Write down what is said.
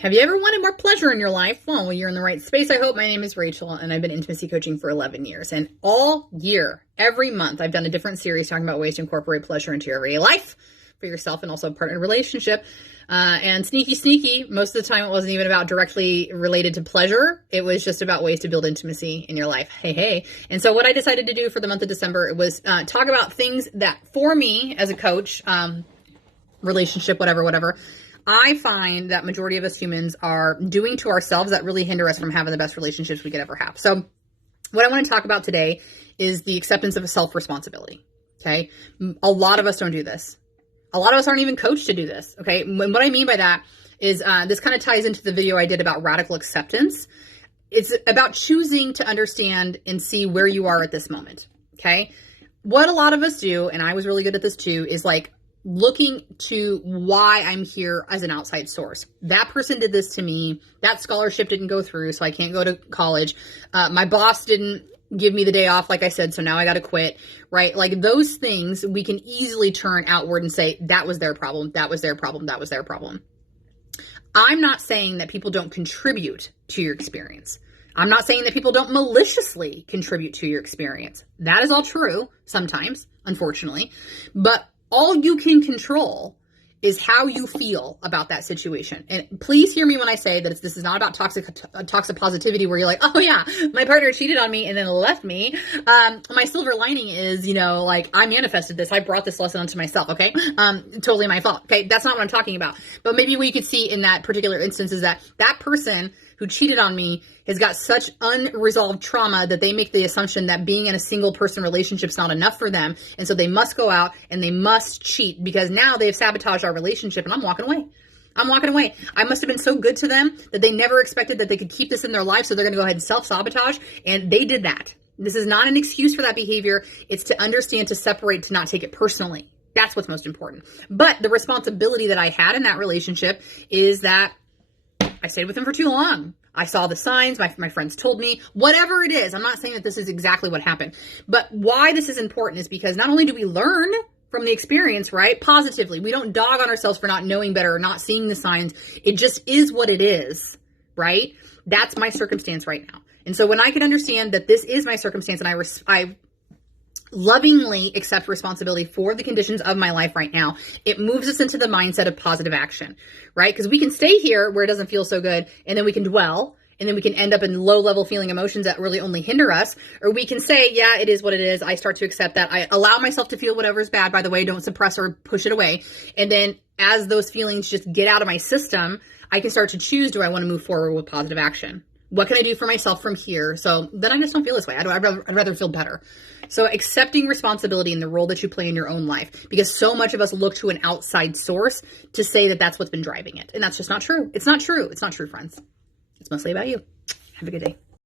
Have you ever wanted more pleasure in your life? Well, you're in the right space, I hope. My name is Rachel, and I've been intimacy coaching for 11 years. And all year, every month, I've done a different series talking about ways to incorporate pleasure into your everyday life for yourself and also a partner relationship. And sneaky, most of the time it wasn't even about directly related to pleasure. It was just about ways to build intimacy in your life. Hey. And so what I decided to do for the month of December was talk about things that, for me as a coach, relationship, whatever, I find that majority of us humans are doing to ourselves that really hinder us from having the best relationships we could ever have. So what I want to talk about today is the acceptance of a self-responsibility. Okay. A lot of us don't do this. A lot of us aren't even coached to do this. Okay. And what I mean by that is this kind of ties into the video I did about radical acceptance. It's about choosing to understand and see where you are at this moment. Okay. What a lot of us do, and I was really good at this too, is like looking to why I'm here as an outside source. That person did this to me. That scholarship didn't go through, so I can't go to college. My boss didn't give me the day off, like I said, so now I got to quit, right? Like those things we can easily turn outward and say, that was their problem. That was their problem. That was their problem. I'm not saying that people don't contribute to your experience. I'm not saying that people don't maliciously contribute to your experience. That is all true sometimes, unfortunately, but all you can control is how you feel about that situation. And please hear me when I say that this is not about toxic positivity where you're like, oh yeah, my partner cheated on me and then left me. My silver lining is, like I manifested this. I brought this lesson onto myself. Okay. Totally my fault. Okay. That's not what I'm talking about. But maybe what you could see in that particular instance is that person who cheated on me has got such unresolved trauma that they make the assumption that being in a single person relationship is not enough for them. And so they must go out and they must cheat because now they've sabotaged our relationship and I'm walking away. I must have been so good to them that they never expected that they could keep this in their life. So they're going to go ahead and self-sabotage. And they did that. This is not an excuse for that behavior. It's to understand, to separate, to not take it personally. That's what's most important. But the responsibility that I had in that relationship is that I stayed with him for too long. I saw the signs. My friends told me, whatever it is. I'm not saying that this is exactly what happened, but why this is important is because not only do we learn from the experience, right? Positively. We don't dog on ourselves for not knowing better or not seeing the signs. It just is what it is, right? That's my circumstance right now. And so when I can understand that this is my circumstance and I lovingly accept responsibility for the conditions of my life right now, it moves us into the mindset of positive action, right? Because we can stay here where it doesn't feel so good, and then we can dwell, and then we can end up in low-level feeling emotions that really only hinder us. Or we can say, yeah, it is what it is. I start to accept that. I allow myself to feel whatever is bad, by the way. Don't suppress or push it away. And then as those feelings just get out of my system, I can start to choose, do I want to move forward with positive action? What can I do for myself from here? So then I just don't feel this way. I'd rather feel better. So accepting responsibility in the role that you play in your own life, because so much of us look to an outside source to say that that's what's been driving it. And that's just not true. It's not true. It's not true, friends. It's mostly about you. Have a good day.